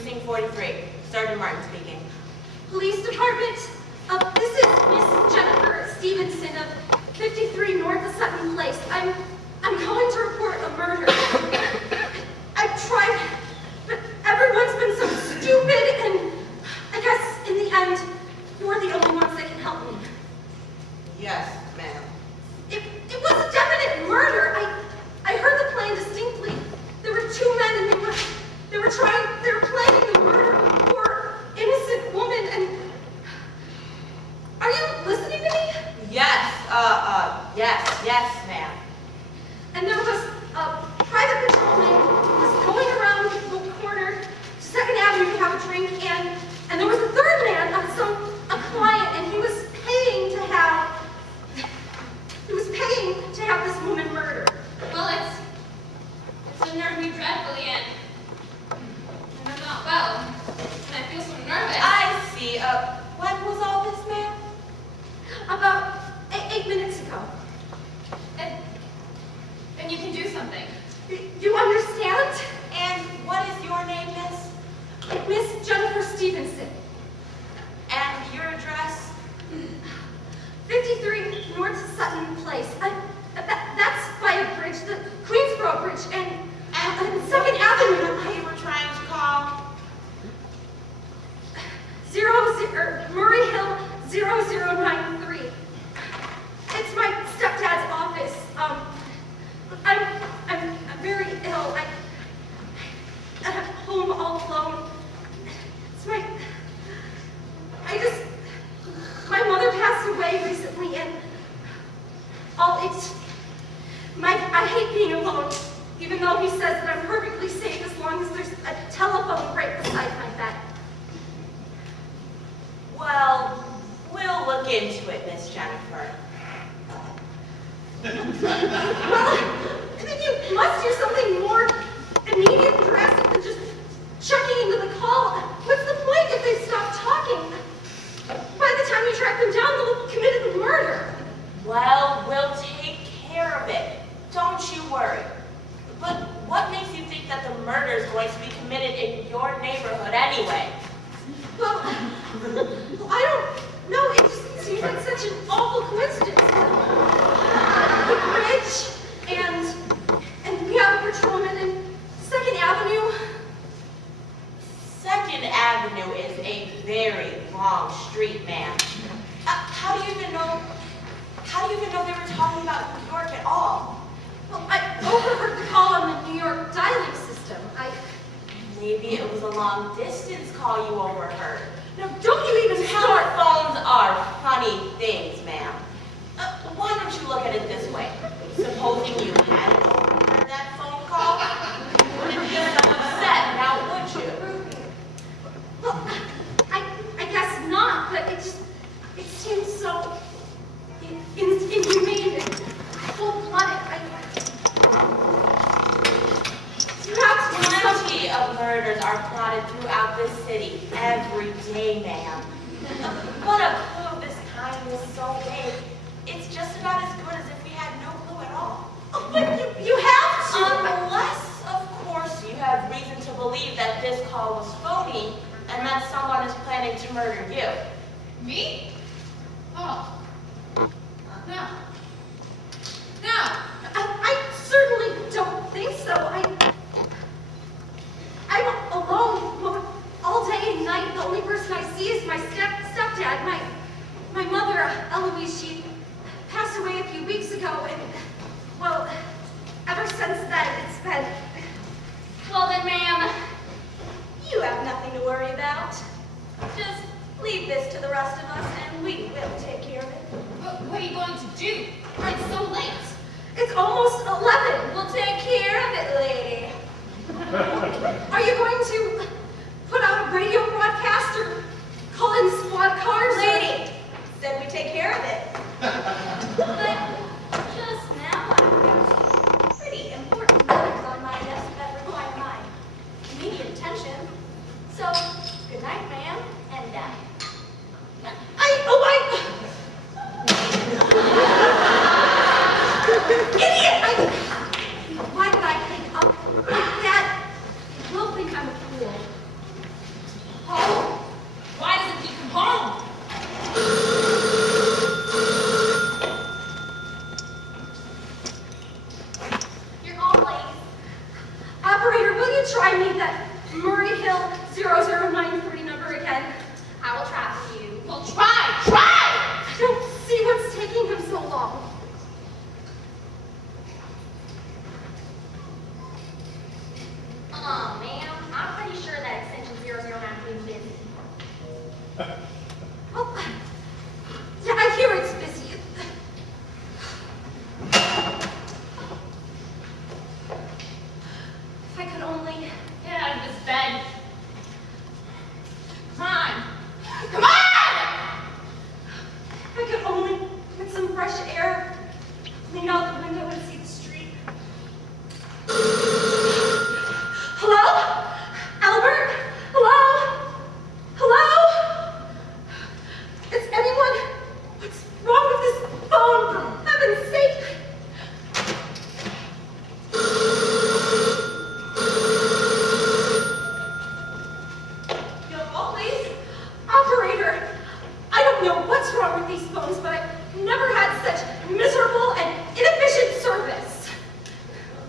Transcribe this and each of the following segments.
Precinct 43. Sergeant Martin speaking. Police Department. This is Miss Jennifer Stevenson of 53 North Sutton Place. I'm calling to report a murder. I've tried, but everyone's been so stupid, and I guess in the end, you're the only ones that can help me. Yes, ma'am. It was a definite murder. I heard the plan distinctly. There were two men, and they were planning the murder of a poor, innocent woman, and are you listening to me? Yes, yes, ma'am. And there was a private patrolman was going around the corner to 2nd Avenue to have a drink, and there was a third man, a client, and he was paying to have this woman murdered. Well, it's unnerved me dreadfully, and I'm not well, and I feel so nervous. I see. When was all this, ma'am? About 8 minutes ago. And you can do something. You understand? And what is your name, miss? Miss Jennifer Stevenson. And your address? 53 North Sutton Place. That's by a bridge, the Queensboro Bridge, and 2nd Avenue. You were trying to call? Murray Hill 0093. It's my stepdad's office. I'm very ill. I'm at home all alone. My mother passed away recently, and I hate being alone, even though he says that I'm perfectly safe as long as there's a telephone right beside my bed. Well, we'll look into it, Miss Jennifer. Well, you must do something more immediate and drastic than just checking into the call. What's the point if they stop talking? By the time you track them down, they'll have committed the murder. Well, we'll take care of it. Don't you worry. But what makes you think that the murder is going to be committed in your neighborhood anyway? Well, I don't know. It just seems like such an awful coincidence. The bridge, and we have a patrolman in 2nd Avenue. 2nd Avenue is a very long street, ma'am. How do you even know they were talking about New York at all? Well, I overheard the call on the New York dialing system. Maybe it was a long distance call you overheard. Now, don't you even start. Telephones are funny things, ma'am. Why don't you look at it this way? Supposing you hadn't overheard that phone call, you wouldn't be so upset, now would you? Well, I guess not, but it seems so inhumane and cold-blooded. Plenty of murders are plotted throughout this city every day, ma'am. But a clue of this kind is so vague, it's just about as good as if we had no clue at all. Oh, but you have to! Unless, of course, you have reason to believe that this call was phony and that someone is planning to murder you. Me? Oh. No. No. I certainly don't think so. I'm alone all day and night. The only person I see is my stepdad. My mother, Eloise, she passed away a few weeks ago, and, well, ever since then, it's been... Well then, ma'am, You have nothing to worry about. Just leave this to the rest of us, and we will take care of it. what are you going to do? It's so late. It's almost 11. We'll take care of it, lady. Are you going to put out a radio broadcast or call in squad cars? Lady, said we take care of it. But just now I've got pretty important matters on my desk that require my immediate attention. So, good night, ma'am, and Idiot! Why did I think of that? Will think I'm a fool. wrong with these phones, but I've never had such miserable and inefficient service.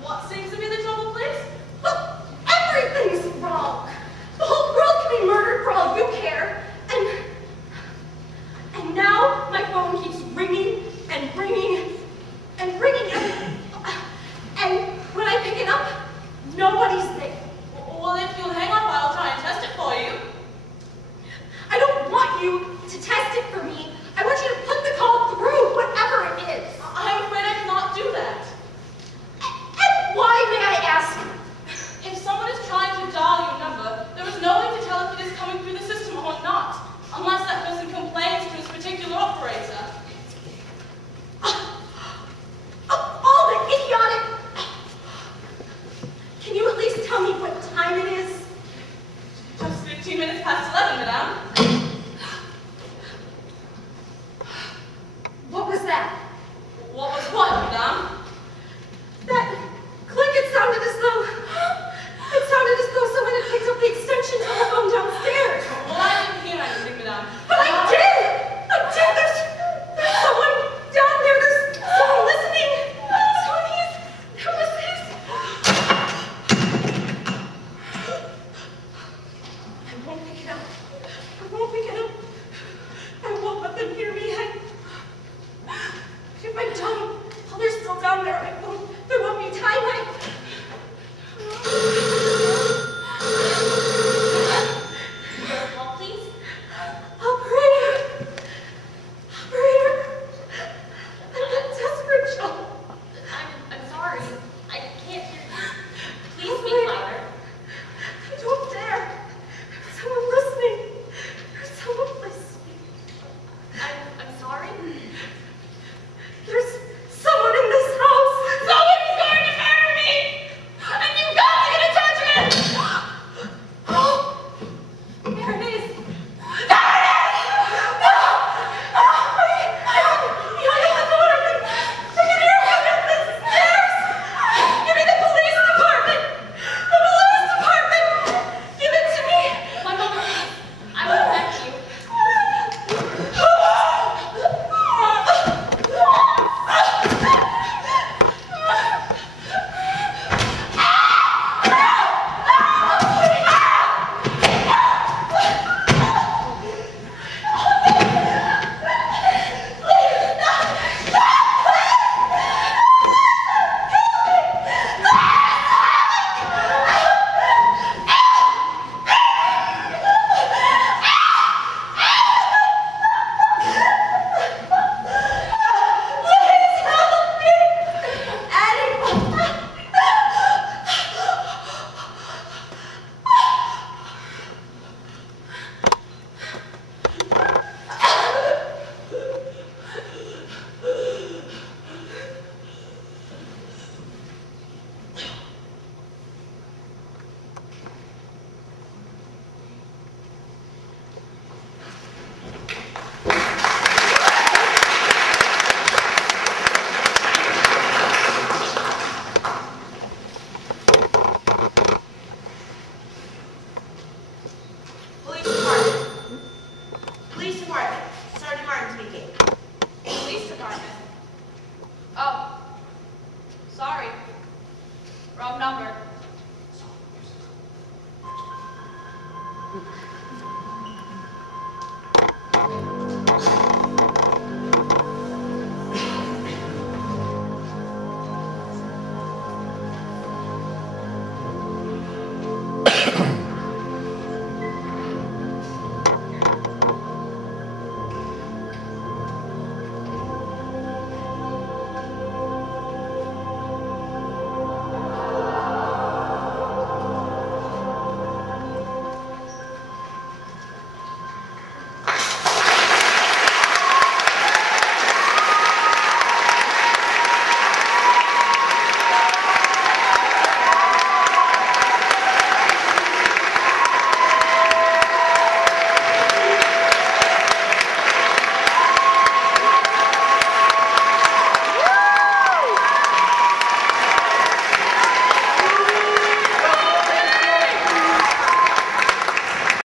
What seems to be the trouble, please? Well, everything's wrong. The whole world can be murdered for all you care. And now my phone keeps ringing and ringing and ringing. And when I pick it up, nobody's there. Well, if you'll hang on, I'll try and test it for you. I don't want you to test it for me. I want you to put the call through, whatever it is. I'm afraid I cannot do that. And why, may I ask? If someone is trying to dial your number, there is no way to tell if it is coming through the system or not, unless that person complains to his particular operator. All the idiotic... Can you at least tell me what time it is? Just 15 minutes past 11, madame. What was that? What was what, madame? That click, it sounded as though someone had picked up the extension telephone downstairs. Well, I didn't hear anything, madame. But I did! There's someone down there. There's someone listening. I won't pick it up. I won't let them hear me. If I don't, while they're still down there, there won't be time. Call, please. Operator! I'm in desperate trouble. I'm sorry. I can't hear you. Please Operator, speak louder. I don't dare. There's someone listening. There's someone listening. I'm sorry. There's someone in this house. Somebody's going to murder me! And you've got to get in touch with it! There it is. One moment, please. I will connect you. Police department. Sergeant Martin speaking. Police department. Oh. Sorry. Wrong number.